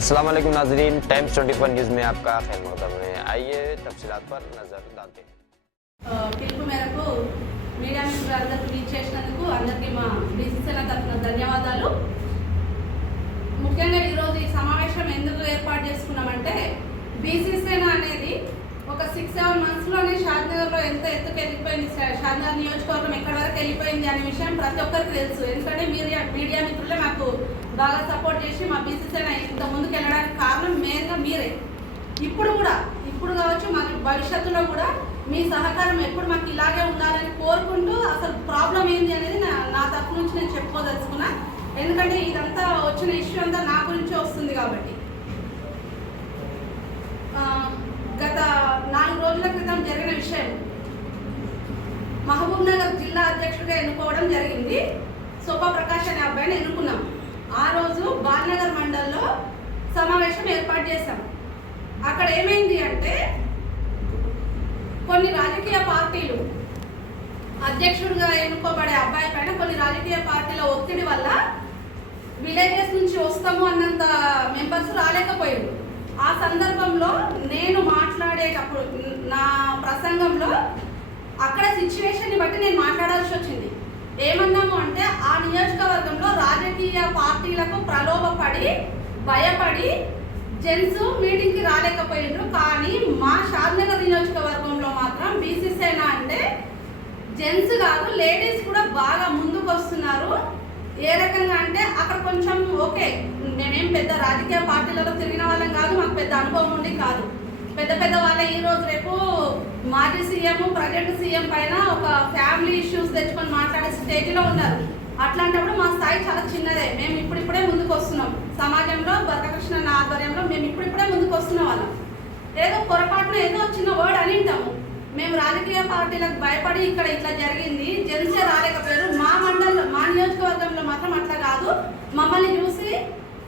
अस्सलाम वालेकुम नाजरीन टाइम्स 24 न्यूज़ में आपका खैर मकदम है आइए तफसीलात पर नज़र डालते हैं ఆ, పిలుపు మేరకు మీడియా మిత్రులందరికీ రీచ్ చేసినందుకు అందరికీ మా బీసీసీల తరఫున ధన్యవాదాలు ముఖ్యంగా ఈరోజు ఈ సమావేశం ఎందుకు ఏర్పాటు చేసుకున్నామంటే బీసీసేన అనేది ఒక సిక్స్ సెవెన్ మంత్స్లోనే షాద్నగర్లో ఎంత ఎత్తుకు వెళ్ళిపోయింది? షాద్నగర్ నియోజకవర్గం ఎక్కడ వరకు వెళ్ళిపోయింది అనే విషయం ప్రతి ఒక్కరికి తెలుసు. ఎందుకంటే మీడియా మీడియా మిత్రులే మాకు బాగా సపోర్ట్ చేసి మా బీసీసేన ఇంత ముందుకు వెళ్ళడానికి కారణం మెయిన్గా మీరే. ఇప్పుడు కూడా ఇప్పుడు కావచ్చు మన భవిష్యత్తులో కూడా మీ సహకారం ఎప్పుడు మాకు ఇలాగే ఉండాలని కోరుకుంటూ అసలు ప్రాబ్లం ఏంటి అనేది నా నా తరఫు నుంచి నేను చెప్పుకోదలుచుకున్నా. ఎందుకంటే ఇదంతా వచ్చిన ఇష్యూ అంతా నా గురించే వస్తుంది కాబట్టి. గత నాలుగు రోజుల క్రితం జరిగిన విషయం. మహబూబ్ నగర్ జిల్లా అధ్యక్షుడిగా ఎన్నుకోవడం జరిగింది. శోభా ప్రకాష్ అనే అబ్బాయిని ఎన్నుకున్నాం. ఆ రోజు బాలనగర్ మండల్లో సమావేశం ఏర్పాటు చేశాం. అక్కడ ఏమైంది అంటే కొన్ని రాజకీయ పార్టీలు అధ్యక్షుడిగా ఎన్నుకోబడే అబ్బాయి పైన కొన్ని రాజకీయ పార్టీల ఒత్తిడి వల్ల విలేజెస్ నుంచి వస్తాము అన్నంత మెంబర్స్ రాలేకపోయారు. ఆ సందర్భంలో నేను మా మాట్లాడేటప్పుడు నా ప్రసంగంలో అక్కడ సిచ్యువేషన్ని బట్టి నేను మాట్లాడాల్సి వచ్చింది. ఏమన్నాము అంటే ఆ నియోజకవర్గంలో రాజకీయ పార్టీలకు ప్రలోభపడి భయపడి జెంట్స్ మీటింగ్కి రాలేకపోయిండ్రు కానీ మా షాద్నగర్ నియోజకవర్గంలో మాత్రం బీసీ అంటే జెంట్స్ కాదు లేడీస్ కూడా బాగా ముందుకు వస్తున్నారు ఏ రకంగా అంటే అక్కడ కొంచెం ఓకే మేమేం పెద్ద రాజకీయ పార్టీలలో తిరిగిన వాళ్ళం కాదు మాకు పెద్ద అనుభవం ఉండి కాదు. పెద్ద పెద్ద వాళ్ళ ఈ రోజు రేపు మాజీ సీఎం ప్రజెంట్ సీఎం పైన ఒక ఫ్యామిలీ ఇష్యూస్ తెచ్చుకొని మాట్లాడే స్టేజ్లో ఉన్నారు. అట్లాంటప్పుడు మా స్థాయి చాలా చిన్నదే. మేము ఇప్పుడిప్పుడే ముందుకు వస్తున్నాం. సమాజంలో భరతకృష్ణ ఆధ్వర్యంలో మేము ఇప్పుడిప్పుడే ముందుకు వస్తున్న వాళ్ళం ఏదో పొరపాటున ఏదో చిన్న వర్డ్ అని ఉంటాము మేము రాజకీయ పార్టీలకు భయపడి ఇక్కడ ఇట్లా జరిగింది. జెన్సే రాలేకపోయారు. మా మండలంలో మా నియోజకవర్గంలో మాత్రం అట్లా కాదు. మమ్మల్ని చూసి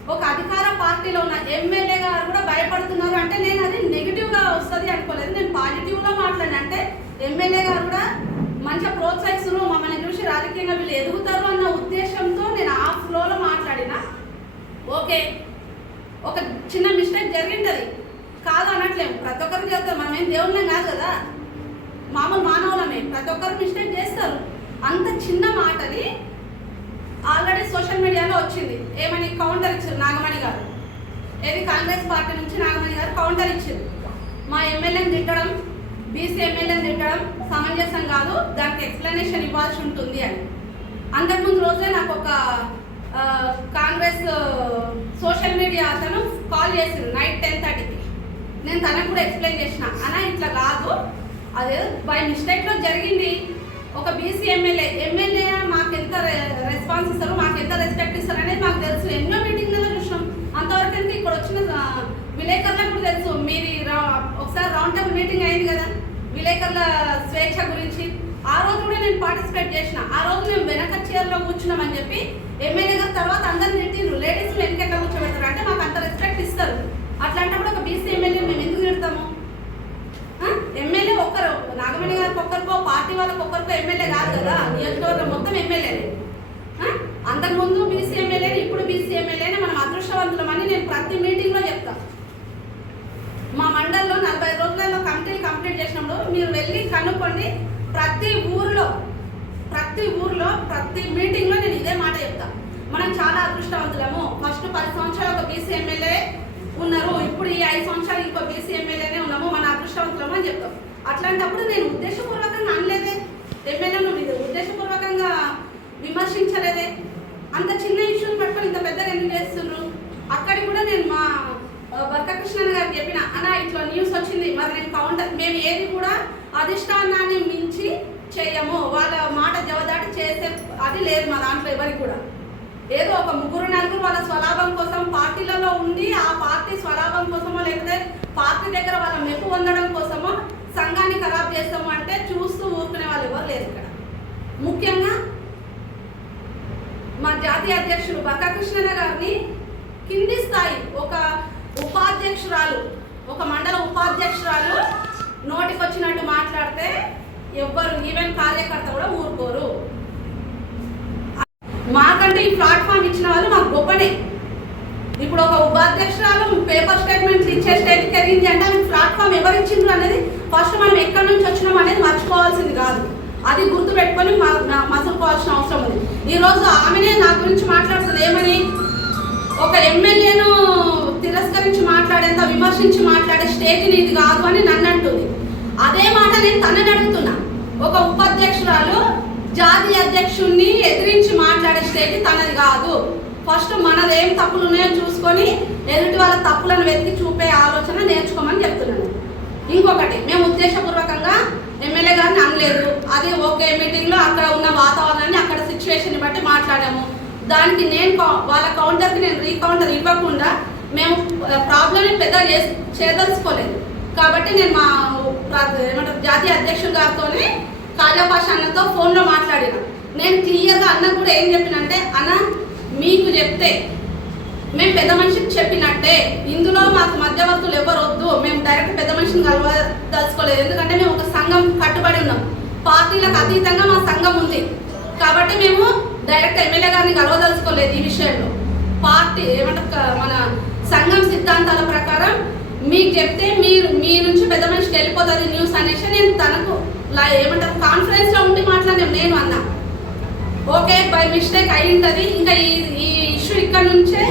ఒక అధికార పార్టీలో ఉన్న ఎమ్మెల్యే గారు కూడా భయపడుతున్నారు. అంటే నేను అది నెగిటివ్గా వస్తుంది అనుకోలేదు. నేను పాజిటివ్గా మాట్లాడిన. అంటే ఎమ్మెల్యే గారు కూడా మంచిగా ప్రోత్సహిస్తున్నారు. మమ్మల్ని చూసి రాజకీయంగా వీళ్ళు ఎదుగుతారు అన్న ఉద్దేశంతో నేను ఆ ఫ్లోలో మాట్లాడిన. ఓకే. ఒక చిన్న మిస్టేక్ జరిగింటది కాదు అనట్లేము. ప్రతి ఒక్కరికి చేస్తారు మనం ఏం దేవుళ్ళం కాదు కదా. మామూలు మానవులమే. ప్రతి ఒక్కరు మిస్టేక్ చేస్తారు. అంత చిన్న మాటని ఆల్రెడీ సోషల్ మీడియాలో వచ్చింది. ఏమని కౌంటర్ ఇచ్చారు? నాగమణి గారు. ఏది? కాంగ్రెస్ పార్టీ నుంచి నాగమణి గారు కౌంటర్ ఇచ్చారు. మా ఎమ్మెల్యేని తిట్టడం బీసీ ఎమ్మెల్యేని తిట్టడం సమంజసం కాదు దానికి ఎక్స్ప్లెనేషన్ ఇవ్వాల్సి ఉంటుంది అని. అంతకుముందు రోజే నాకు ఒక కాంగ్రెస్ సోషల్ మీడియా అతను కాల్ చేసింది నైట్ టెన్ థర్టీకి. నేను తనకు కూడా ఎక్స్ప్లెయిన్ చేసిన. అన్న ఇట్లా కాదు. అదే బై మిస్టేక్లో జరిగింది. ఒక బీసీ ఎమ్మెల్యే ఎమ్మెల్యే మాకు ఎంత రెస్పాన్స్ ఇస్తారు మాకు ఎంత రెస్పెక్ట్ ఇస్తారు అనేది మాకు తెలుసు. ఎన్నో మీటింగ్లలో చూసినాం. అంతవరకు ఎందుకు ఇక్కడ వచ్చిన విలేకరులకు కూడా తెలుసు. మీది రా- ఒకసారి రౌండ్ టేబుల్ మీటింగ్ అయింది కదా విలేకరుల స్వేచ్ఛ గురించి. ఆ రోజు కూడా నేను పార్టిసిపేట్ చేసిన. ఆ రోజు మేము వెనక చీరలో కూర్చున్నామని చెప్పి ఎమ్మెల్యే గారు తర్వాత అందరిని తిట్టిండ్రు లేడీస్ వెనక కూర్చోబెడతారు? అంటే మాకు అంత రెస్పెక్ట్ ఇస్తారు. అట్లాంటప్పుడు ఒక బీసీ ఎమ్మెల్యే మేము ఎందుకు తిడతాము? ఎమ్మెల్యే ఒక్కరు నాగమణి గారికి ఒక్కరికో పార్టీ వాళ్ళకి ఒక్కరికో ఎమ్మెల్యే కాదు కదా నియోజకవర్గం మొత్తం ఎమ్మెల్యేనే అంతకు అంతకుముందు బీసీ ఎమ్మెల్యేని ఇప్పుడు బీసీ ఎమ్మెల్యేనే మనం అదృష్టవంతులమని నేను ప్రతి మీటింగ్లో చెప్తా. మా మండల్లో నలభై రోజులలో కమిటీలు కంప్లీట్ చేసినప్పుడు మీరు వెళ్ళి కనుక్కోండి ప్రతి ఊర్లో ప్రతి ఊర్లో ప్రతి మీటింగ్లో నేను ఇదే మాట చెప్తా. మనం చాలా అదృష్టవంతులము. ఫస్ట్ పది సంవత్సరాలు ఒక బీసీ ఎమ్మెల్యే ఉన్నారు. ఇప్పుడు ఈ ఐదు సంవత్సరాలు ఇంకో బీసీ ఎమ్మెల్యేనే ఉన్నాము మన అదృష్టవంతులము అని చెప్తాం అట్లాంటప్పుడు నేను ఉద్దేశపూర్వకంగా అనలేదే. ఎమ్మెల్యేను ఇది ఉద్దేశపూర్వకంగా విమర్శించలేదే. అంత చిన్న ఇష్యూని పట్టుకొని ఇంత పెద్దగా ఎందుకు చేస్తున్నారు? అక్కడికి కూడా నేను మా వరకృష్ణన్ గారికి చెప్పిన అన్న ఇట్లా న్యూస్ వచ్చింది మరి నేను కౌంటర్ మేము ఏది కూడా అధిష్టానాన్ని మించి చేయము. వాళ్ళ మాట జవదాటి చేసే అది లేదు మా దాంట్లో ఎవరికి కూడా. ఏదో ఒక ముగ్గురు నలుగురు వాళ్ళ స్వలాభం కోసం పార్టీలలో ఉండి ఆ పార్టీ స్వలాభం కోసమో లేకపోతే పార్టీ దగ్గర వాళ్ళ మెప్పు పొందడం కోసమో సంఘాన్ని ఖరాబ్ చేస్తాము అంటే చూస్తూ ఊరుకునే వాళ్ళు ఎవరు లేరు ఇక్కడ. ముఖ్యంగా మా జాతీయ అధ్యక్షుడు బక్కకృష్ణ గారిని కింది స్థాయి ఒక ఉపాధ్యక్షురాలు ఒక మండల ఉపాధ్యక్షురాలు నోటికొచ్చినట్టు మాట్లాడితే ఎవ్వరు ఈవెన్ కార్యకర్త కూడా ఊరుకోరు. మాకంటే ఈ ప్లాట్ఫామ్ ఇచ్చిన వాళ్ళు మాకు గొప్పనే. ఇప్పుడు ఒక ఉపాధ్యక్షురాలు పేపర్ స్టేట్మెంట్స్ ఇచ్చే స్టేట్కి ఎదిగింది అంటే ఆమె ప్లాట్ఫామ్ ఎవరు ఇచ్చిండ్రు అనేది ఫస్ట్ మనం ఎక్కడి నుంచి వచ్చినాం అనేది మర్చిపోవాల్సింది కాదు. అది గుర్తు పెట్టుకొని మసులుకోవాల్సిన అవసరం ఉంది. ఈరోజు ఆమెనే నా గురించి మాట్లాడుతుంది. ఏమని? ఒక ఎమ్మెల్యేను తిరస్కరించి మాట్లాడేంత విమర్శించి మాట్లాడే స్టేజ్ ఇది కాదు అని నన్ను అంటుంది. అదే మాట నేను తనని అడుగుతున్నా. ఒక ఉపాధ్యక్షురాలు జాతీయ అధ్యక్షుణ్ణి ఎదిరించి మాట్లాడే స్టేజ్ తనది కాదు. ఫస్ట్ మనది ఏం తప్పులు ఉన్నాయో చూసుకొని ఎదుటి వాళ్ళ తప్పులను వెతికి చూపే ఆలోచన నేర్చుకోమని చెప్తున్నాను. ఇంకొకటి మేము ఉద్దేశపూర్వకంగా ఎమ్మెల్యే గారిని అనలేదు. అది ఓకే మీటింగ్లో అక్కడ ఉన్న వాతావరణాన్ని అక్కడ సిచ్యువేషన్ బట్టి మాట్లాడాము. దానికి నేను వాళ్ళ కౌంటర్కి నేను రీకౌంటర్ ఇవ్వకుండా మేము ప్రాబ్లమ్ని పెద్ద చేదలుచుకోలేదు. కాబట్టి నేను మా ఏమంటారు జాతీయ అధ్యక్షుడు గారితోనే కాళాపాష అన్నతో ఫోన్లో మాట్లాడిన. నేను క్లియర్గా అన్న కూడా ఏం చెప్పినంటే అన్న మీకు చెప్తే మేము పెద్ద మనిషికి చెప్పినట్టే ఇందులో మాకు మధ్యవర్తులు ఎవరు వద్దు మేము డైరెక్ట్ పెద్ద మనిషిని కలవదలుచుకోలేదు. ఎందుకంటే మేము ఒక సంఘం కట్టుబడి ఉన్నాం. పార్టీలకు అతీతంగా మా సంఘం ఉంది. కాబట్టి మేము డైరెక్ట్ ఎమ్మెల్యే గారిని కలవదలుచుకోలేదు ఈ విషయంలో. పార్టీ ఏమంటారు మన సంఘం సిద్ధాంతాల ప్రకారం మీకు చెప్తే మీరు మీ నుంచి పెద్ద మనిషికి వెళ్ళిపోతుంది న్యూస్ అనేసి నేను తనకు ఏమంటారు కాన్ఫరెన్స్లో ఉండి మాట్లాడినాం నేను అన్నా. ఓకే బై మిస్టేక్ అయి ఉంటుంది ఇంకా ఈ ఈ ఇష్యూ ఇక్కడ నుంచే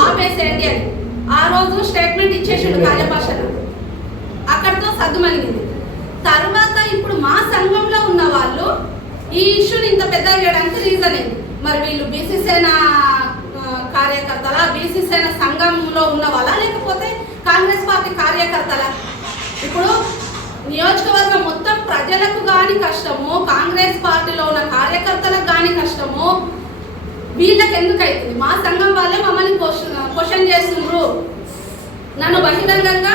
ఆపేసేయండి అని. ఆ రోజు స్టేట్మెంట్ ఇచ్చేసాడు కార్యభాషను అక్కడితో సద్దుమణిగింది తర్వాత ఇప్పుడు మా సంఘంలో ఉన్న వాళ్ళు ఈ ఇష్యూని ఇంత పెద్ద చేయడానికి రీజన్ ఏంటి మరి వీళ్ళు బీసీ సేన కార్యకర్తల? బీసీ సేన సంఘంలో ఉన్న వాళ్ళ? లేకపోతే కాంగ్రెస్ పార్టీ కార్యకర్తల? ఇప్పుడు నియోజకవర్గం మొత్తం ప్రజలకు కానీ కష్టము కాంగ్రెస్ పార్టీలో ఉన్న కార్యకర్తలకు కానీ కష్టము వీళ్ళకి ఎందుకు అవుతుంది మా సంఘం వాళ్ళే మమ్మల్ని క్వశ్చన్ చేస్తున్నారు. నన్ను బహిరంగంగా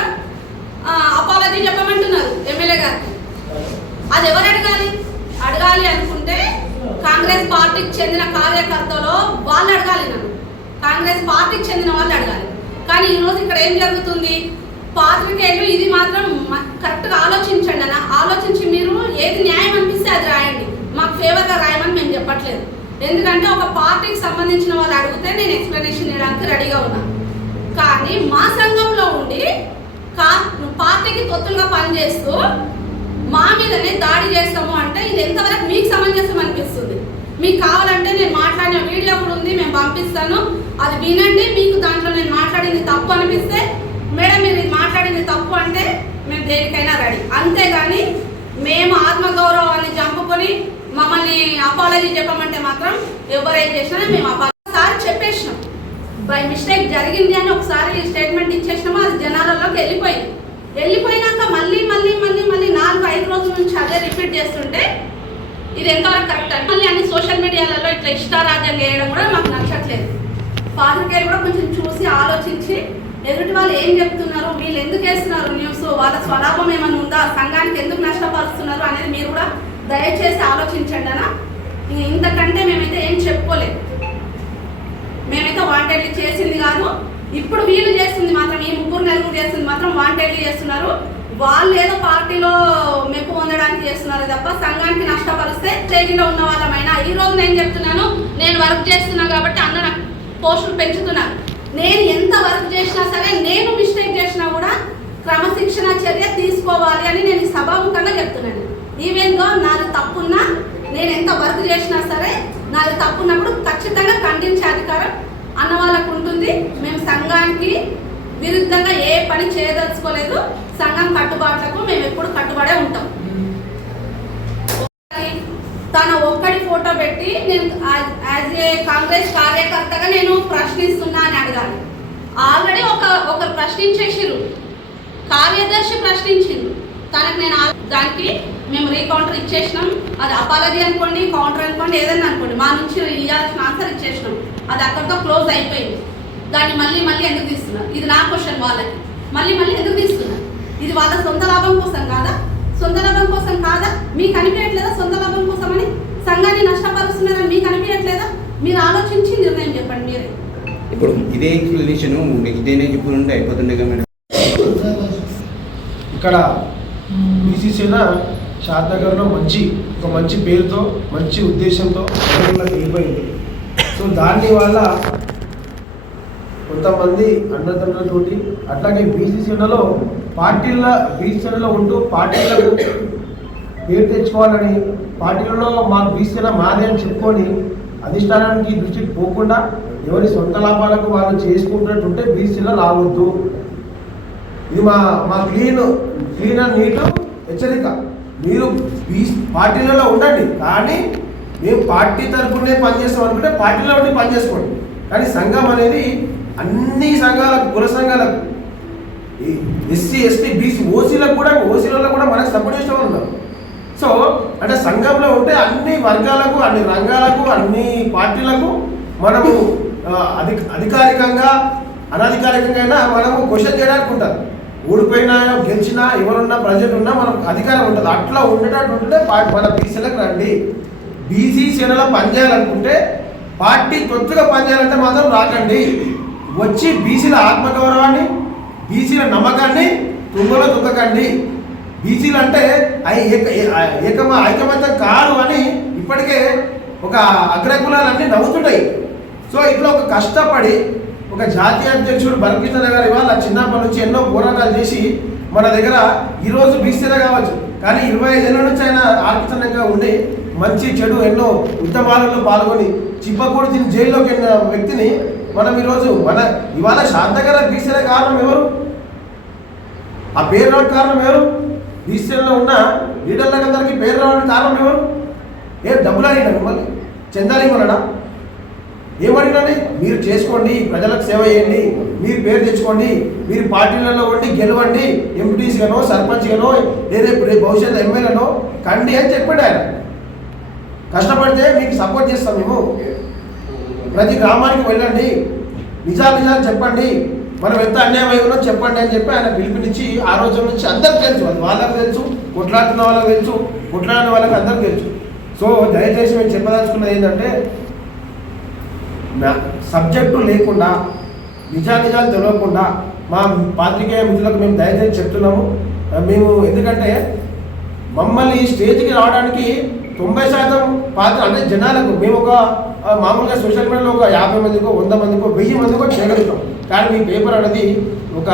అపాలజీ చెప్పమంటున్నారు ఎమ్మెల్యే గారికి అది ఎవరు అడగాలి? అడగాలి అనుకుంటే కాంగ్రెస్ పార్టీకి చెందిన కార్యకర్తలో వాళ్ళు అడగాలి నన్ను. కాంగ్రెస్ పార్టీకి చెందిన వాళ్ళు అడగాలి. కానీ ఈరోజు ఇక్కడ ఏం జరుగుతుంది? పాత్రికేయులు ఇది మాత్రం కరెక్ట్గా ఆలోచించండి అన్న. ఆలోచించి మీరు ఏది న్యాయం అనిపిస్తే అది రాయండి. మాకు ఫేవర్గా రాయమని మేము చెప్పట్లేదు. ఎందుకంటే ఒక పార్టీకి సంబంధించిన వాళ్ళు అడిగితే నేను ఎక్స్ప్లెనేషన్ ఇవ్వడానికి రెడీగా ఉన్నాను కానీ మా సంఘంలో ఉండి కా పార్టీకి తొత్తులుగా పనిచేస్తూ మా మీదనే దాడి చేస్తాము అంటే ఇది ఎంతవరకు మీకు సమంజసం అనిపిస్తుంది? మీకు కావాలంటే నేను మాట్లాడిన వీడియో కూడా ఉంది మేము పంపిస్తాను. అది వినండి మీకు దాంట్లో నేను మాట్లాడింది తప్పు అనిపిస్తే మేడం మీరు ఇది మాట్లాడింది తప్పు అంటే మేము దేనికైనా రెడీ. అంతేగాని మేము ఆత్మగౌరవాన్ని చంపుకొని మమ్మల్ని అపాలజీ చెప్పమంటే మాత్రం ఎవరేం చేసినా మేము ఒకసారి చెప్పేసినాం. బై మిస్టేక్ జరిగింది అని ఒకసారి స్టేట్మెంట్ ఇచ్చేసినాము అది జనాలలోకి వెళ్ళిపోయింది. వెళ్ళిపోయినాక మళ్ళీ మళ్ళీ మళ్ళీ మళ్ళీ నాలుగు ఐదు రోజుల నుంచి అదే రిపీట్ చేస్తుంటే ఇది ఎంతవరకు కరెక్ట్ అని మళ్ళీ అన్ని సోషల్ మీడియాలలో ఇట్లా ఇష్టారాజ్యం చేయడం కూడా మాకు నచ్చట్లేదు. పాత్రికేయులు కూడా కొంచెం చూసి ఆలోచించి ఎదుటి వాళ్ళు ఏం చెప్తున్నారు వీళ్ళు ఎందుకు వేస్తున్నారు న్యూస్ వాళ్ళ స్వలాభం ఏమైనా ఉందా? సంఘానికి ఎందుకు నష్టపరుస్తున్నారు అనేది మీరు కూడా దయచేసి ఆలోచించండి అన్న. ఇంతకంటే మేమైతే ఏం చెప్పుకోలేదు. మేమైతే వాంటెడ్లీ చేసింది కాదు. ఇప్పుడు వీళ్ళు చేస్తుంది మాత్రం ఈ ముగ్గురు నలుగురు చేస్తుంది మాత్రం వాంటెడ్లీ చేస్తున్నారు. వాళ్ళు ఏదో పార్టీలో మెప్పు పొందడానికి చేస్తున్నారు తప్ప సంఘానికి నష్టపరిస్తే స్టేజీలో ఉన్న వాళ్ళమైనా. ఈ రోజు నేను చెప్తున్నాను నేను వర్క్ చేస్తున్నా కాబట్టి అన్న నాకు పోస్టులు పెంచుతున్నాను నేను ఎంత వర్క్ చేసినా సరే నేను మిస్టేక్ చేసినా కూడా క్రమశిక్షణ చర్య తీసుకోవాలి అని నేను సభాముఖంగా చెప్తున్నాను. ఈవెన్గా దో నాది తప్పున్నా నేను ఎంత వర్క్ చేసినా సరే నాది తప్పున్నప్పుడు ఖచ్చితంగా ఖండించే అధికారం అన్న వాళ్ళకు ఉంటుంది. మేము సంఘానికి విరుద్ధంగా ఏ పని చేయదలుచుకోలేదు. సంఘం కట్టుబాట్లకు మేము ఎప్పుడు కట్టుబడే ఉంటాం. తన ఒక్కడి ఫోటో పెట్టి నేను యాజ్ ఏ కాంగ్రెస్ కార్యకర్తగా నేను ప్రశ్నిస్తున్నా అని అడగాలి. ఆల్రెడీ ఒక ఒకరు ప్రశ్నించేసిరు కార్యదర్శి ప్రశ్నించింది. తనకు నేను దానికి మేము రీకౌంటర్ ఇచ్చేసినాం. అది అపాలజీ అనుకోండి కౌంటర్ అనుకోండి ఏదైనా అనుకోండి. మా నుంచి ఇవ్వాల్సిన ఆన్సర్ ఇచ్చేసినాం. అది అక్కడితో క్లోజ్ అయిపోయింది. దాన్ని మళ్ళీ మళ్ళీ ఎందుకు తీస్తున్నారు? ఇది నా క్వశ్చన్ వాళ్ళకి. మళ్ళీ మళ్ళీ ఎందుకు తీస్తున్నారు? ఇది వాళ్ళ సొంత లాభం కోసం కాదా? సొంత లాభం కోసం కాదా? మీకు అనిపించట్లేదా సొంత లాభం కోసం అని సంఘాన్ని నష్టపరుస్తున్నారని మీకు అనిపించట్లేదా మీరు ఆలోచించి నిర్ణయం చెప్పండి మీరే. ఇప్పుడు ఇదే ఎక్స్ప్లెనేషన్ నెక్స్ట్ డేనే చెప్పుకుంటే అయిపోతుండే కదా మేడం. ఇక్కడ బీసీసీన షాద్నగర్లో మంచి ఒక మంచి పేరుతో మంచి ఉద్దేశంతో వెళ్ళిపోయింది సో దాని వల్ల కొంతమంది అన్నదండ్రులతోటి అట్లాగే బీసీసీలలో పార్టీల బీసీలలో ఉంటూ పార్టీలకు పేరు తెచ్చుకోవాలని పార్టీలలో మా బీసీల మాదే అని చెప్పుకొని అధిష్టానానికి దృష్టికి పోకుండా ఎవరి సొంత లాభాలకు వాళ్ళు చేసుకుంటున్నట్టుంటే బీసీలో రావద్దు ఇది మా మా క్లీన్ క్లీన్ అండ్ నీట్ హెచ్చరిక. మీరు బీ పార్టీలలో ఉండండి కానీ మేము పార్టీ తరఫునే పనిచేస్తాం అనుకుంటే పార్టీలో ఉండి పనిచేసుకోండి. కానీ సంఘం అనేది అన్ని సంఘాలకు కుల సంఘాలకు ఎస్సీ ఎస్టీ బీసీ ఓసీలకు కూడా ఓసీలలో కూడా మనకు సపోర్ట్ చేసే వాళ్ళు ఉన్నారు. సో అంటే సంఘంలో ఉంటే అన్ని వర్గాలకు అన్ని రంగాలకు అన్ని పార్టీలకు మనము అధిక అధి అధికారికంగా అనధికారికంగా అయినా మనము క్వశ్చన్ చేయడానికి ఉంటుంది ఓడిపోయినా గెలిచినా ఎవరున్నా ప్రజలు ఉన్నా మనకు అధికారం ఉంటుంది. అట్లా ఉండేటట్టు ఉంటే మన బీసీలకు రండి. బీసీ సేనలో పనిచేయాలనుకుంటే పార్టీ తొత్తుగా పనిచేయాలంటే మాత్రం రాకండి. వచ్చి బీసీల ఆత్మగౌరవాన్ని బీసీల నమ్మకాన్ని తుంగలో తుక్కకండి బీసీలు అంటే ఏకమ ఐకమత్యం కాదు అని ఇప్పటికే ఒక అగ్రకులాలన్నీ నవ్వుతుంటాయి. సో ఇట్లా ఒక కష్టపడి ఒక జాతీయ అధ్యక్షుడు బలకృష్ణ గారు ఇవాళ చిన్నప్పటి నుంచి ఎన్నో పోరాటాలు చేసి మన దగ్గర ఈరోజు బీసీలే కావచ్చు. కానీ ఇరవై ఐదేళ్ళ నుంచి ఆయన ఆర్థికంగా ఉండి మంచి చెడు ఎన్నో ఉద్యమాలలో పాల్గొని చిప్పకూడు తిని జైల్లోకి వెళ్ళిన వ్యక్తిని మనం ఈరోజు మన ఇవాళ శాంతగర బీసీలే కారణం ఎవరు? ఆ పేరు రావడానికి కారణం ఎవరు? బీసీలో ఉన్న లీడర్లందరికీ పేరు రావడానికి కారణం ఎవరు? ఏ డబ్బులు అడిగినా మిమ్మల్ని చెందాలి ఇవ్వనడా ఏమడిగినండి మీరు చేసుకోండి ప్రజలకు సేవ చేయండి మీరు పేరు తెచ్చుకోండి మీరు పార్టీలలో ఉండి గెలవండి ఎంపీటీసీగానో సర్పంచ్గానో లేదా భవిష్యత్ భవిష్యత్తు ఎమ్మెల్యేనో కండి అని చెప్పాడు ఆయన. కష్టపడితే మీకు సపోర్ట్ చేస్తాం మేము. ప్రతి గ్రామానికి వెళ్ళండి. నిజాలు నిజాలు చెప్పండి. మనం ఎంత అన్యాయం అయ్యిందో చెప్పండి అని చెప్పి ఆయన పిలుపునిచ్చి ఆ రోజు నుంచి అందరికి తెలుసు. అది వాళ్ళకి తెలుసు కొట్లాడుతున్న వాళ్ళకి తెలుసు కొట్లాడిన వాళ్ళకి అందరికి తెలుసు. సో దయచేసి మేము చెప్పదలుచుకున్నది ఏంటంటే సబ్జెక్టు లేకుండా నిజానిజాలు తెలవకుండా తెలియకుండా మా పాత్రికేయ మిత్రులకు మేము దయచేసి చెప్తున్నాము. మేము ఎందుకంటే మమ్మల్ని ఈ స్టేజ్కి రావడానికి తొంభై శాతం పాత్ర అంటే జనాలకు మేము ఒక మామూలుగా సోషల్ మీడియాలో ఒక యాభై మందికో వంద మందికో వెయ్యి మందికో చేయగలుగుతాం కానీ మీ పేపర్ అనేది ఒక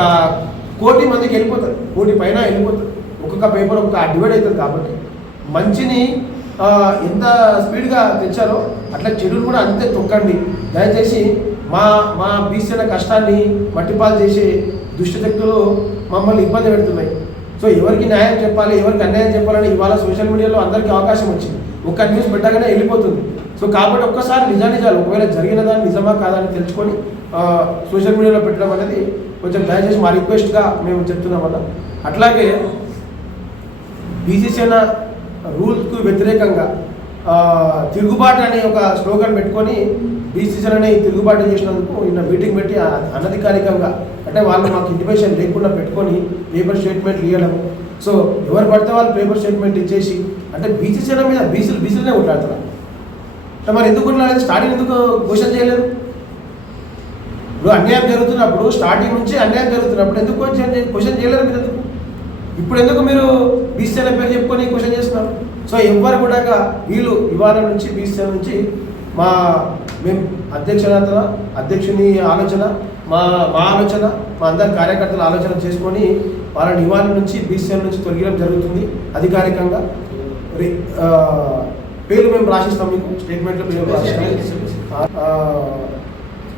కోటి మందికి వెళ్ళిపోతుంది. కోటి పైన వెళ్ళిపోతుంది. ఒక్కొక్క పేపర్ ఒక డివైడ్ అవుతుంది కాబట్టి మంచిని ఎంత స్పీడ్గా తెచ్చారో అట్లా చెడును కూడా అంతే తొక్కండి. దయచేసి మా మా బీసీల కష్టాన్ని మట్టిపాలు చేసే దుష్టశక్తులు మమ్మల్ని ఇబ్బంది పెడుతున్నాయి. సో ఎవరికి న్యాయం చెప్పాలి ఎవరికి అన్యాయం చెప్పాలని ఇవాళ సోషల్ మీడియాలో అందరికీ అవకాశం వచ్చింది. ఒక్క న్యూస్ పెట్టగానే వెళ్ళిపోతుంది. సో కాబట్టి ఒక్కసారి నిజా నిజాలు ఒకవేళ దాన్ని నిజమా కాదని తెలుసుకొని సోషల్ మీడియాలో పెట్టడం అనేది కొంచెం దయచేసి మా రిక్వెస్ట్గా మేము చెప్తున్నాం అన్న. అట్లాగే బీసీసేన రూల్స్కు వ్యతిరేకంగా తిరుగుబాటు అనే ఒక స్లోగన్ పెట్టుకొని బీసీసీలని తిరుగుబాటు చేసినందుకు నిన్న మీటింగ్ పెట్టి అనధికారికంగా అంటే వాళ్ళు మాకు ఇంటిమేషన్ లేకుండా పెట్టుకొని పేపర్ స్టేట్మెంట్లు ఇవ్వడం సో ఎవరు పడితే వాళ్ళు పేపర్ స్టేట్మెంట్ ఇచ్చేసి అంటే బీసీసీల మీద బీసీలు బీసీలనే ఉంటారు అంటే మరి ఎందుకు కొట్లాడలేదు స్టార్టింగ్ ఎందుకు క్వశ్చన్ చేయలేదు? ఇప్పుడు అన్యాయం జరుగుతున్నప్పుడు స్టార్టింగ్ నుంచి అన్యాయం జరుగుతున్నప్పుడు ఎందుకు క్వశ్చన్ క్వశ్చన్ చేయలేరు మీరు ఎందుకు? ఇప్పుడు ఎందుకు మీరు బీసీఎల్ పేరు చెప్పుకొని క్వశ్చన్ చేస్తున్నారు? సో ఎవ్వరు కూడా వీళ్ళు ఇవాళ నుంచి బీసీఎల్ నుంచి మా మేము అధ్యక్షుల అధ్యక్షుని ఆలోచన మా మా ఆలోచన మా అందరి కార్యకర్తల ఆలోచన చేసుకొని వాళ్ళని ఇవాళ నుంచి బీసీఎల్ నుంచి తొలగడం జరుగుతుంది అధికారికంగా. పేర్లు మేము రాసిస్తాం మీకు స్టేట్మెంట్లో పేర్లు రాసిస్తాం.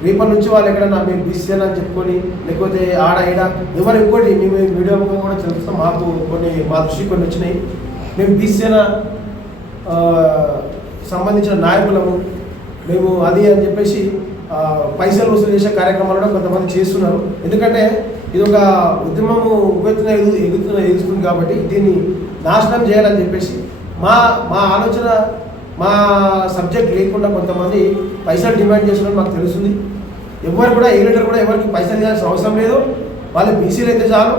రేపటి నుంచి వాళ్ళు ఎక్కడన్నా మేము బీసీఎల్ అని చెప్పుకొని లేకపోతే ఆడ ఈడ ఎవరు ఇంకోటి మేము మీడియా వీడియో ముఖం కూడా తెలుస్తాం మాకు కొన్ని మా దృష్టి కొన్ని వచ్చినాయి. మేము బీసీఎల్ సంబంధించిన నాయకులము మేము అది అని చెప్పేసి పైసలు వసూలు చేసే కార్యక్రమాలు కూడా కొంతమంది చేస్తున్నారు. ఎందుకంటే ఇది ఒక ఉద్యమము ఉవ్వెత్తున ఎగుతున్న ఎదుగుతుంది కాబట్టి దీన్ని నాశనం చేయాలని చెప్పేసి మా మా ఆలోచన మా సబ్జెక్ట్ లేకుండా కొంతమంది పైసలు డిమాండ్ చేస్తున్నారు మాకు తెలుస్తుంది. ఎవరు కూడా ఏ లీటర్ కూడా ఎవరికి పైసలు ఇవ్వాల్సిన అవసరం లేదు. వాళ్ళు బీసీలు అయితే చాలు.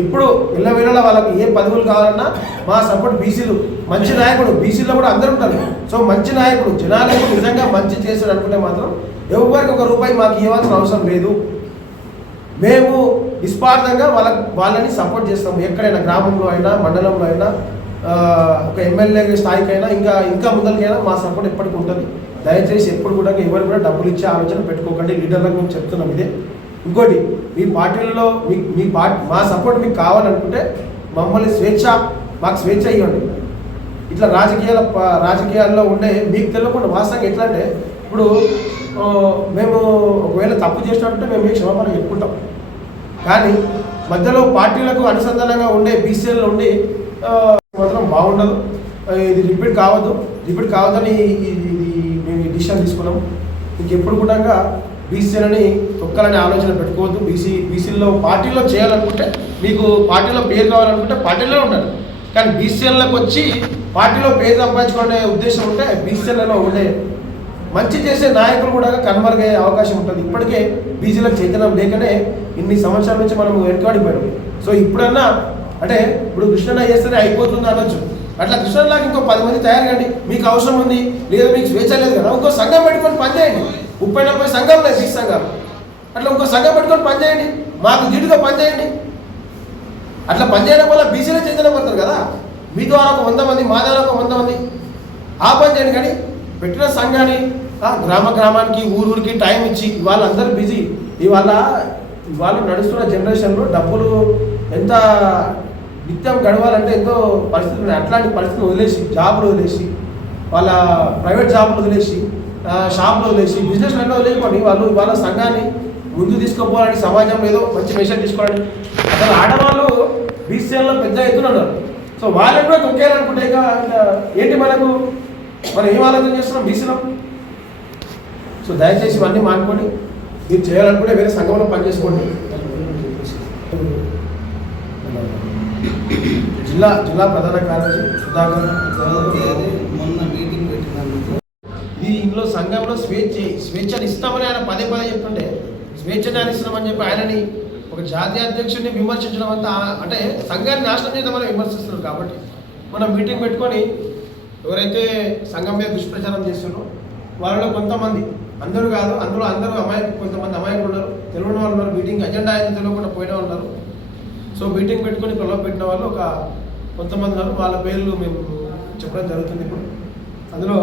ఎప్పుడు ఎల్లవేళలా వాళ్ళకి ఏ పదవులు కావాలన్నా మా సపోర్ట్ బీసీలు. మంచి నాయకుడు బీసీలో కూడా అందరూ ఉంటారు. సో మంచి నాయకుడు జనాలకు నిజంగా మంచి చేస్తాడు అనుకుంటే మాత్రం ఎవరికి ఒక రూపాయి మాకు ఇవ్వాల్సిన అవసరం లేదు. మేము నిస్పార్థంగా వాళ్ళ వాళ్ళని సపోర్ట్ చేస్తాము. ఎక్కడైనా గ్రామంలో అయినా మండలంలో అయినా ఒక ఎమ్మెల్యే స్థాయికైనా ఇంకా ఇంకా ముందరికైనా మా సపోర్ట్ ఎప్పటికీ ఉంటుంది. దయచేసి ఎప్పుడు కూడా ఎవరు కూడా డబ్బులు ఇచ్చే ఆలోచన పెట్టుకోకండి. లీడర్లకు మేము చెప్తున్నాం ఇదే. ఇంకోటి మీ పార్టీలలో మీ మీ పార్టీ మా సపోర్ట్ మీకు కావాలనుకుంటే మమ్మల్ని స్వేచ్ఛ మాకు స్వేచ్ఛ ఇవ్వండి. ఇట్లా రాజకీయాల ప- రాజకీయాల్లో ఉండే మీకు తెలియకుండా వాస్తవంగా ఎట్లా అంటే ఇప్పుడు మేము ఒకవేళ తప్పు చేసినట్టుంటే మేము మీకు క్షమాపణ చెప్పుకుంటాం. కానీ మధ్యలో పార్టీలకు అనుసంధానంగా ఉండే బీసీఎల్లో ఉండి మాత్రం బాగుండదు. ఇది రిపీట్ కావద్దు. రిపీట్ కావద్దని ఇది మేము ఈ డిసిషన్ తీసుకున్నాం. ఇంకెప్పుడు కూడా బీసీలని తొక్కాలని ఆలోచన పెట్టుకోవద్దు. బీసీ బీసీల్లో పార్టీలో చేయాలనుకుంటే మీకు పార్టీలో పేరు కావాలనుకుంటే పార్టీలో ఉండాలి. కానీ బీసీఎల్లోకి వచ్చి పార్టీలో పేరు సంపాదించుకునే ఉద్దేశం ఉంటే బీసీఎల్లో ఉండే మంచి చేసే నాయకులు కూడా కనుమరుగయ్యే అవకాశం ఉంటుంది. ఇప్పటికే బీసీలకు చైతన్యం లేకనే ఇన్ని సంవత్సరాల నుంచి మనం వెనుకబడిపోయాం. సో ఇప్పుడన్నా అంటే ఇప్పుడు కృష్ణన్న చేస్తేనే అయిపోతుంది అనొచ్చు. అట్లా కృష్ణలాగా ఇంకో పది మంది తయారు కండి మీకు అవసరం ఉంది. లేదా మీకు స్వేచ్ఛ లేదు కదా. ఇంకో సంఘం పెట్టుకొని పనిచేయండి ముప్పై నలభై సంఘం లేదు ఈ సంఘం. అట్లా ఇంకో సంఘం పెట్టుకొని పనిచేయండి మాకు గిట్టుగా పనిచేయండి అట్లా పనిచేయడం వల్ల బీసీలో చెందిన పడతారు కదా. మీ ద్వారా ఒక వంద మంది మా ద్వారా ఒక వంద మంది. ఆ పని చేయండి కానీ పెట్టిన సంఘాన్ని గ్రామ గ్రామానికి ఊరూరికి టైం ఇచ్చి ఇవాళ అందరూ బిజీ. ఇవాళ ఇవాళ నడుస్తున్న జనరేషన్లో డబ్బులు ఎంత నిత్యం గడవాలంటే ఎంతో పరిస్థితులు ఉన్నాయి. అట్లాంటి పరిస్థితులు వదిలేసి జాబ్లు వదిలేసి వాళ్ళ ప్రైవేట్ జాబ్లు వదిలేసి షాప్లు వదిలేసి బిజినెస్ అన్నీ వదిలేసుకోండి వాళ్ళు వాళ్ళ సంఘాన్ని ముందు తీసుకుపోవాలని సమాజంలో ఏదో మంచి మెసేజ్ తీసుకోవాలని. అసలు ఆడవాళ్ళు బీసీఎల్లో పెద్ద ఎత్తున ఉన్నారు. సో వాళ్ళని కూడా తొక్కేయాలనుకుంటే ఇక ఇంకా ఏంటి మనకు? మనం ఏం ఆలోచన చేస్తున్నాం బీసీలో సో దయచేసి ఇవన్నీ మానుకోండి. మీరు చేయాలనుకుంటే వేరే సంఘంలో పనిచేసుకోండి. జిల్లా జిల్లా ప్రధాన కార్యదర్శి సుధాకర్ మొన్న మీటింగ్ పెట్టినందుకు. ఇది ఇందులో సంఘంలో స్వేచ్ఛ స్వేచ్ఛను ఇస్తామని ఆయన పదే పదే చెప్తుంటే స్వేచ్ఛను ఆయన ఇస్తున్నామని చెప్పి ఆయనని ఒక జాతీయ అధ్యక్షుడిని విమర్శించడం అంతా అంటే సంఘాన్ని నాశనం చేద్దామని విమర్శిస్తున్నారు కాబట్టి మనం మీటింగ్ పెట్టుకొని ఎవరైతే సంఘం మీద దుష్ప్రచారం చేస్తున్నారో వాళ్ళలో కొంతమంది అందరూ కాదు అందులో అందరూ అమాయకు కొంతమంది అమాయకులు ఉన్నారు తెలియని వాళ్ళు ఉన్నారు మీటింగ్ అజెండా అయితే తెలియకుండా పోయిన వాళ్ళు ఉన్నారు. సో మీటింగ్ పెట్టుకొని ప్రలోభ పెట్టిన వాళ్ళు ఒక కొంతమంది వాళ్ళ పేర్లు మేము చెప్పడం జరుగుతుంది ఇప్పుడు. అందులో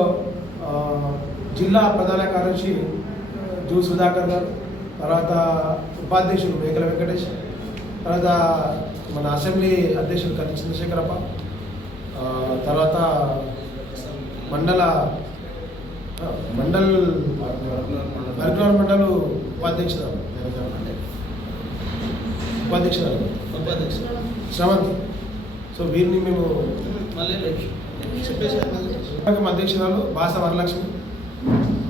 జిల్లా ప్రధాన కార్యదర్శి జూ సుధాకర్ గారు తర్వాత ఉపాధ్యక్షుడు మేకల వెంకటేష్ తర్వాత మన అసెంబ్లీ అధ్యక్షుడు కత్తి చంద్రశేఖరప్ప తర్వాత మండల మండల్ కరికులర్ మండల్ ఉపాధ్యక్షుడు ఉపాధ్యక్షుడు శ్రవంతి. సో వీరిని మేము అధ్యక్షురాలు బాస వరలక్ష్మి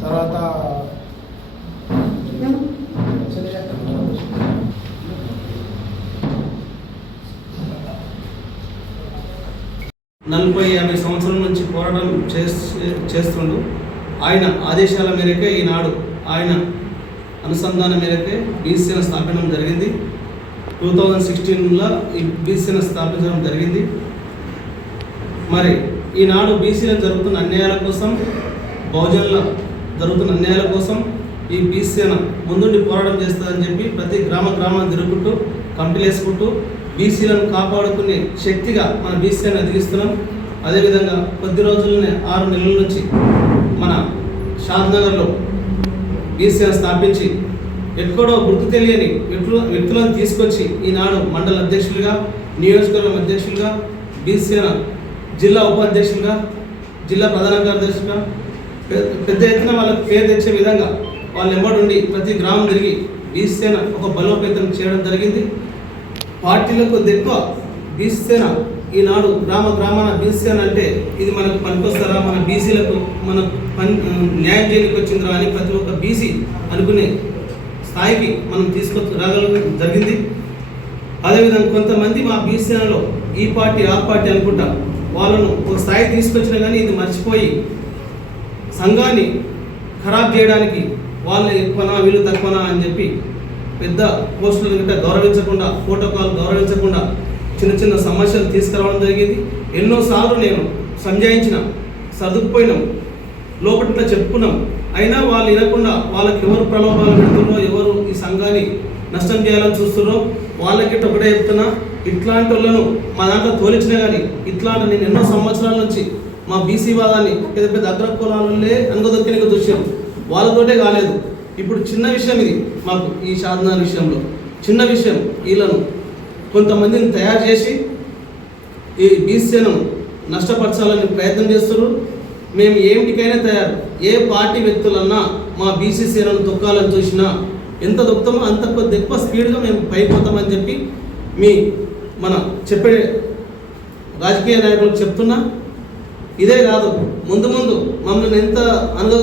తర్వాత నలభై యాభై సంవత్సరాల నుంచి పోరాటం చేస్- చేస్తుండు. ఆయన ఆదేశాల మేరకే ఈనాడు ఆయన అనుసంధానం మేరకే బీసీని స్థాపించడం జరిగింది. టూ థౌజండ్ సిక్స్టీన్లో ఈ బీసీని స్థాపించడం జరిగింది. మరి ఈనాడు బీసీలో జరుగుతున్న అన్యాయాల కోసం బహుజనుల జరుగుతున్న అన్యాయాల కోసం ఈ బీసీన ముందుండి పోరాటం చేస్తుందని చెప్పి ప్రతి గ్రామ గ్రామాన్ని తిరుగుకుంటూ కమిటీలు వేసుకుంటూ బీసీలను కాపాడుకునే శక్తిగా మన బీసీని ఎదిగిస్తున్నాం అదేవిధంగా కొద్ది రోజుల్లోనే ఆరు నెలల నుంచి మన షాద్నగర్లో బీసీని స్థాపించి ఎక్కడో గుర్తు తెలియని వ్యక్తులు వ్యక్తులను తీసుకొచ్చి ఈనాడు మండల అధ్యక్షులుగా నియోజకవర్గం అధ్యక్షులుగా బీసీన జిల్లా ఉపాధ్యక్షులుగా జిల్లా ప్రధాన కార్యదర్శిగా పెద్ద ఎత్తున వాళ్ళకి పేరు తెచ్చే విధంగా వాళ్ళు ఎంబడుండి ప్రతి గ్రామం తిరిగి బీసీన ఒక బలోపేతం చేయడం జరిగింది. పార్టీలకు కొద్ది ఎక్కువ బీసీసేన ఈనాడు గ్రామ గ్రామాన బీసీసేన అంటే ఇది మనకు పనికొస్తారా మన బీసీలకు మన పని న్యాయం చేయడానికి వచ్చిందిరా అని ప్రతి ఒక్క బీసీ అనుకునే స్థాయికి మనం తీసుకొచ్చి జరిగింది. అదేవిధంగా కొంతమంది మా బీసీలలో ఈ పార్టీ ఆ పార్టీ అనుకుంటా వాళ్ళను ఒక స్థాయి తీసుకొచ్చినా కానీ ఇది మర్చిపోయి సంఘాన్ని ఖరాబ్ చేయడానికి వాళ్ళు ఎక్కువనా వీళ్ళు తక్కువనా అని చెప్పి పెద్ద పోస్టులు గిట్ట గౌరవించకుండా ప్రోటోకాల్ గౌరవించకుండా చిన్న చిన్న సమస్యలు తీసుకురావడం జరిగింది. ఎన్నోసార్లు నేను సంజాయించిన సర్దుకుపోయినాం లోపల చెప్పుకున్నాం. అయినా వాళ్ళు వినకుండా వాళ్ళకి ఎవరు ప్రలోభాలు పెడుతున్నారో ఎవరు ఈ సంఘాన్ని నష్టం చేయాలని చూస్తున్నారో వాళ్ళకి ఒకటే చెప్తున్నా ఇట్లాంటి వాళ్ళను మా దాంట్లో తోలిచినా కానీ ఇట్లాంటి నేను ఎన్నో సంవత్సరాల నుంచి మా బీసీ వాదాన్ని పెద్ద పెద్ద అగ్రకులాలే అనుగదొక్కినగా చూసాను వాళ్ళతోటే కాలేదు. ఇప్పుడు చిన్న విషయం ఇది మాకు ఈ సాధన విషయంలో. చిన్న విషయం వీళ్ళను కొంతమందిని తయారు చేసి ఈ బీసీను నష్టపరచాలని ప్రయత్నం చేస్తున్నారు. మేము ఏమిటికైనా తయారు. ఏ పార్టీ వ్యక్తులన్నా మా బీసీ సేనను తొక్కాలని చూసినా ఎంత దొక్కుతామో అంత దెబ్బ ఎక్కువ స్పీడ్గా మేము పైపోతామని చెప్పి మీ మన చెప్పే రాజకీయ నాయకులకు చెప్తున్నా. ఇదే కాదు ముందు ముందు మమ్మల్ని ఎంత అనుగ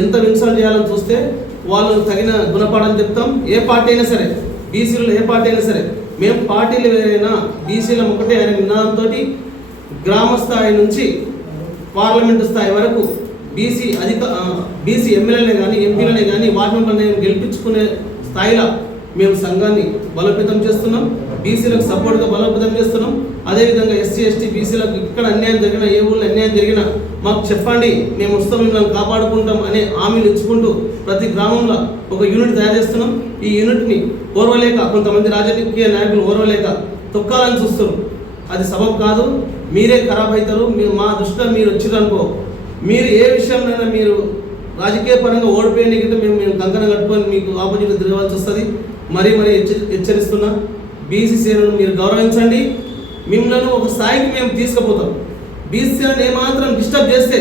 ఎంత ఇన్సల్ట్ చేయాలని చూస్తే వాళ్ళు తగిన గుణపాఠం చెప్తాం. ఏ పార్టీ అయినా సరే బీసీలు ఏ పార్టీ అయినా సరే మేము పార్టీలు ఏదైనా బీసీల ఒకటే అనే నినాదంతో గ్రామ స్థాయి నుంచి పార్లమెంటు స్థాయి వరకు బీసీ అధిక బీసీ ఎమ్మెల్యేలే కానీ ఎంపీలనే కానీ వార్డు మెంబర్లనే గెలిపించుకునే స్థాయిలో మేము సంఘాన్ని బలోపేతం చేస్తున్నాం. బీసీలకు సపోర్ట్గా బలోపేతం చేస్తున్నాం. అదేవిధంగా ఎస్సీ ఎస్టీ బీసీలకు ఇక్కడ అన్యాయం జరిగినా ఏ ఊళ్ళో అన్యాయం జరిగినా మాకు చెప్పండి మేము వస్తాం మిమ్మల్ని కాపాడుకుంటాం అనే హామీలు ఇచ్చుకుంటూ ప్రతి గ్రామంలో ఒక యూనిట్ తయారు చేస్తున్నాం. ఈ యూనిట్ని ఓర్వలేక కొంతమంది రాజకీయ నాయకులు ఓర్వలేక తొక్కాలని చూస్తున్నారు. అది సబబ్ కాదు. మీరే ఖరాబ్ అవుతారు. మీరు మా దృష్టిలో మీరు వచ్చిరనుకో మీరు ఏ విషయంలోనైనా మీరు రాజకీయ పరంగా ఓడిపోయిన మేము మేము కంకణ కట్టుకొని మీకు ఆపోజిట్ తిరగవలసి వస్తుంది. మరీ మరీ హెచ్చరిస్తున్నా. బీసీ సేనను మీరు గౌరవించండి. మిమ్మల్ని ఒక స్థాయికి మేము తీసుకుపోతాం. బీసీ సేనను ఏమాత్రం డిస్టర్బ్ చేస్తే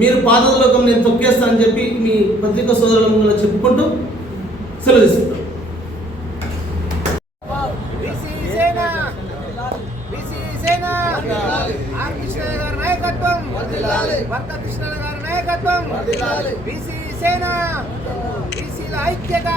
మీరు పాదలోకం నేను తొక్కేస్తా అని చెప్పి మీ పత్రికా సోదరుల ముందు చెప్పుకుంటూ సెలవు తీసుకుంటాం BC Sena BC Sena R Krishna గారి నాయకత్వం వర్త కృష్ణ గారి నాయకత్వం బీసీ సేన. బీసీల ఐక్యత.